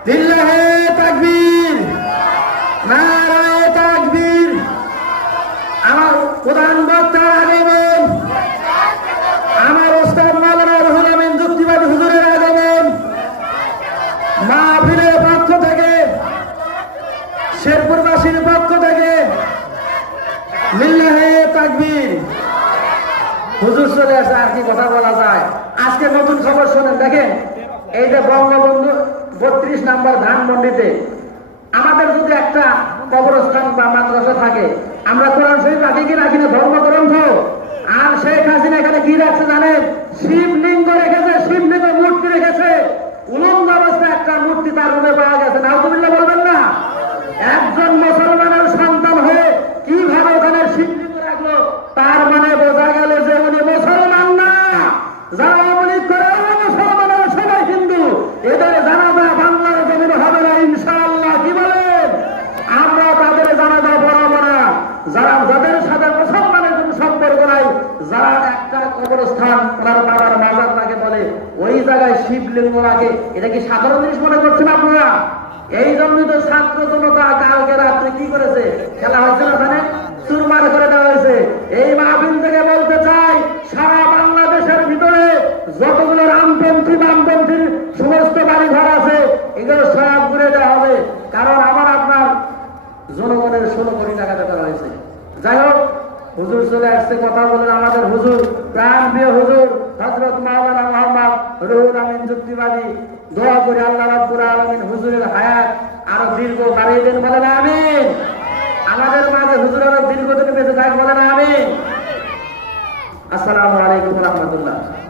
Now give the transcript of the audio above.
লিল্লাহে তাকবীর, নারায়ে তাকবীর। আমার প্রধান বক্তা আগমন, আমার ওস্তাদ মাওলানা রুহুল আমিন যুক্তিবাদী হুজুরের আগমন। মাহফিলের পক্ষ থেকে, শেরপুরবাসীর পক্ষ থেকে লিল্লাহে তাকবীর। হুজুর চলে আসে, আর কি কথা বলা যায়। আজকে নতুন খবর শোনেন, দেখেন এই যে বঙ্গবন্ধু 32 নম্বর ধানমন্ডিতে আমাদের যদি একটা কবরস্থান বা মাদ্রাসা থাকে, আমরা কোরআন শরীফ রাখি কি রাখি না, ধর্মগ্রন্থ। আর শেখ হাসিনা এখানে কি রাখছে জানেন? শিবলিঙ্গ রেখেছে, শিবলিঙ্গ মূর্তি রেখেছে। উলঙ্গ অবস্থায় একটা মূর্তি তার রুমে পাওয়া গেছে। নাউজুবিল্লাহ বলবেন না? একজন মুসলমানের সন্তান হয়ে কিভাবে ওখানে শিবলিঙ্গ রাখলো? তার মানে বোঝা গেল যে উনি মুসলমান না। যারা অবলিক করে ওরা মুসলমান, সবাই হিন্দু। এদের জানাজা বাংলার জমিন হবে না ইনশাআল্লাহ। কি বলেন? আমরা তাদের জানাজা পড়াবো না। যারা যাদের সাথে মুসলমানের কোনো সম্পর্ক নাই, যারা একটা কবরস্থান ওনার বাবার মাজার তাকে বলে, ওই জায়গায় শিবলিঙ্গ রাখে, এটা কি সাধারণ জিনিস মনে করছেন আপনারা? এই জন্যই তো ছাত্র জনতা কালকে রাত্রে কি করেছে, খেলা হয়েছে না জানেন, চুরমার করে দেওয়া হয়েছে। এই মাহফিল থেকে বলতে চাই, সারা বাংলাদেশের ভিতরে যতগুলো রামপন্থী বামপন্থীর সমস্ত বাড়ি ঘর আছে, এগুলো সব ঘুরে দেওয়া হবে। কারণ আমার আপনার জনগণের 16 কোটি টাকা দেওয়া হয়েছে। যাই হোক, হুজুর চলে আসছে, কথা বলেন আমাদের হুজুর, প্রাণ প্রিয় হুজুর হযরত মাওলানা মুহাম্মদ রুহুল আমিন যুক্তিবাদী। দোয়া করি আল্লাহ রাব্বুল আলামিন হুজুরের হায়াত আরো দীর্ঘ বাড়িয়ে দেন, বলেন আমিন। আমাদের মাঝে হুজুর আরো দীর্ঘদিন বেঁচে থাক, বলেন আমিন। আসসালামু আলাইকুম ওয়া রাহমাতুল্লাহ।